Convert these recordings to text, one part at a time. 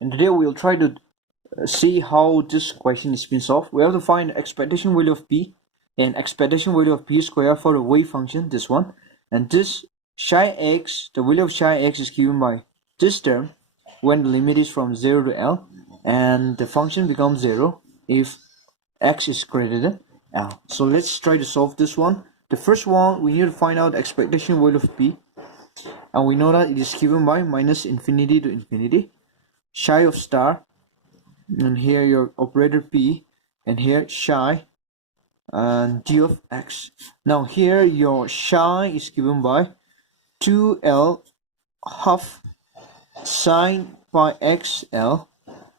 And today we'll try to see how this question is being solved. We have to find expectation value of p and expectation value of p square for the wave function, this one. And this psi x, the value of psi x is given by this term when the limit is from 0 to L, and the function becomes 0 if x is greater than L. So let's try to solve this one. The first one, we need to find out expectation value of p, and we know that it is given by minus infinity to infinity, psi of star, and here your operator p, and here psi and g of x. Now here your psi is given by 2L half sine pi xl,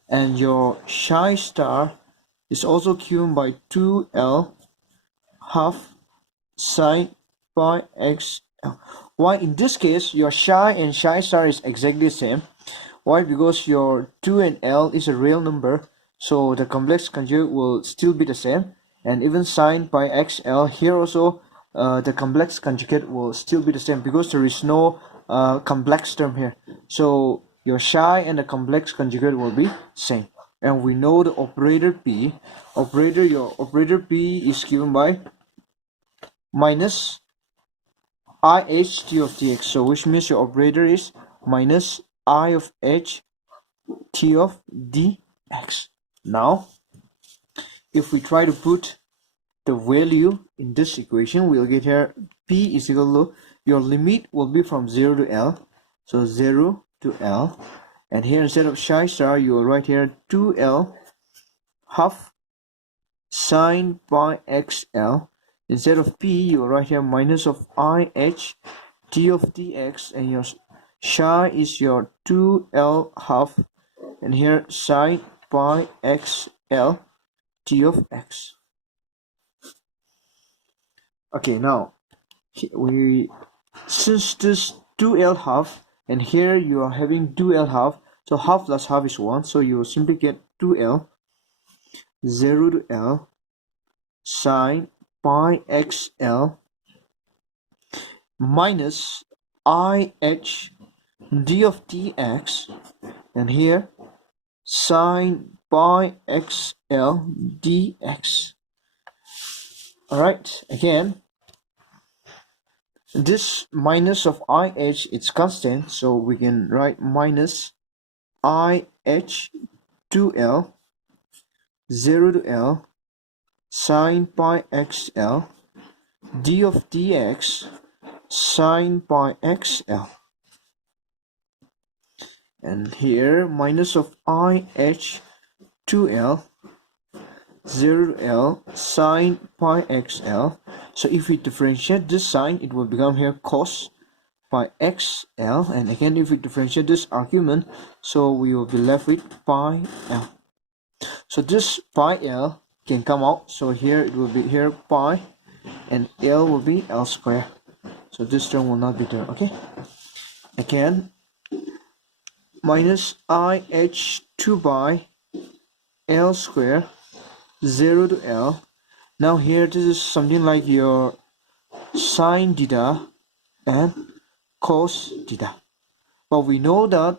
and your psi star is also given by 2L half sine pi xl. Why? In this case, your psi and psi star is exactly the same. Why? Because your 2 and L is a real number, so the complex conjugate will still be the same. And even sine pi xl, here also the complex conjugate will still be the same because there is no complex term here. So your psi and the complex conjugate will be same. And we know the operator p, your operator p is given by minus IH t of dx, so which means your operator is minus I of h t of dx. Now if we try to put the value in this equation, we'll get here p is equal to, your limit will be from 0 to L, so 0 to L, and here instead of psi star you will write here 2L half sine pi xl. Instead of p you will write here minus of IH t of dx, and your psi is your 2L half, and here sine pi xl t of x. Okay, now since this 2L half, and here you are having 2L half, so half plus half is 1, so you will simply get 2L 0 to L sine pi xl minus IH d of dx, and here sine pi xl dx. Alright, again, this minus of IH, it's constant, so we can write minus IH 2L 0 to L sine pi xl d of dx sine pi xl, and here minus of IH 2L 0 to L sine pi xl. So if we differentiate this sign, it will become here cos pi xl, and again if we differentiate this argument, so we will be left with pi l. So this pi l can come out, so here it will be here pi, and L will be L square, so this term will not be there. Okay, again minus IH 2 pi L square 0 to L. Now here this is something like your sine theta and cos theta, but we know that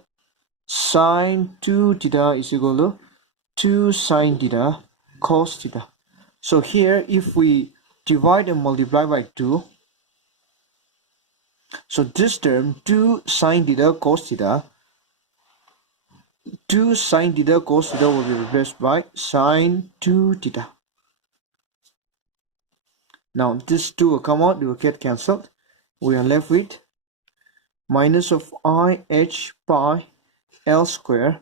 sine 2 theta is equal to 2 sine theta cos theta. So here if we divide and multiply by 2, so this term 2 sine theta cos theta, 2 sine theta cos theta will be replaced by sine 2 theta. Now this 2 will come out, it will get cancelled. We are left with minus of IH pi L square.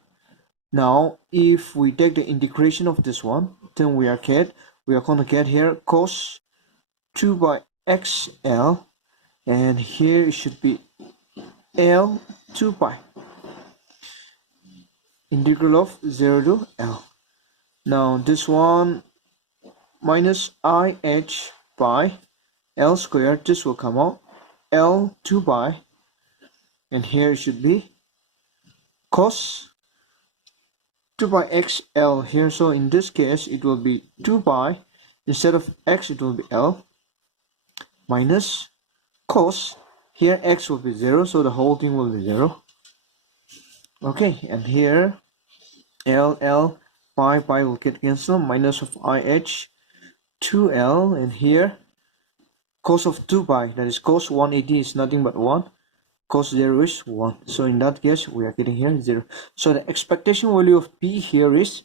Now if we take the integration of this one, then we are going to get here cos 2 by xl, and here it should be L 2 pi integral of 0 to L. Now this one minus IH pi L square, this will come out L 2 pi, and here it should be cos 2 pi xl here, so in this case it will be 2 pi, instead of x it will be L, minus cos, here x will be 0, so the whole thing will be 0. Okay, and here L, pi will get cancelled, minus of IH, 2L, and here, cos of 2 pi, that is cos 180 is nothing but 1, cos 0 is 1. So in that case, we are getting here 0. So the expectation value of P here is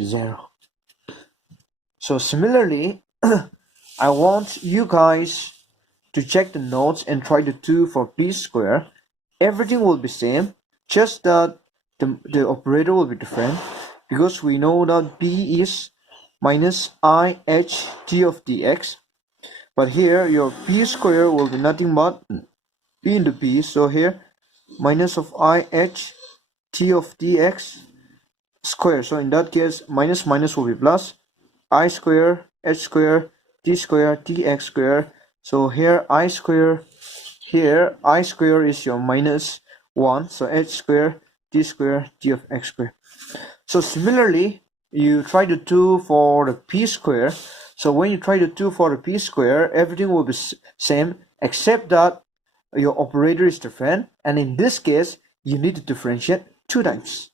0. So similarly, I want you guys to check the notes and try to do for P square. Everything will be same, just that the operator will be different, because we know that P is minus IH t of dx, but here your P square will be nothing but P into P, so here minus of IH t of dx square. So in that case, minus minus will be plus, I square, h square, t square, tx square. So here I square, here I square is your minus 1, so h square, t square, t of x square. So similarly, you try to do for the p square. So when you try to do for the p square, everything will be same except that your operator is different, and in this case, you need to differentiate 2 times.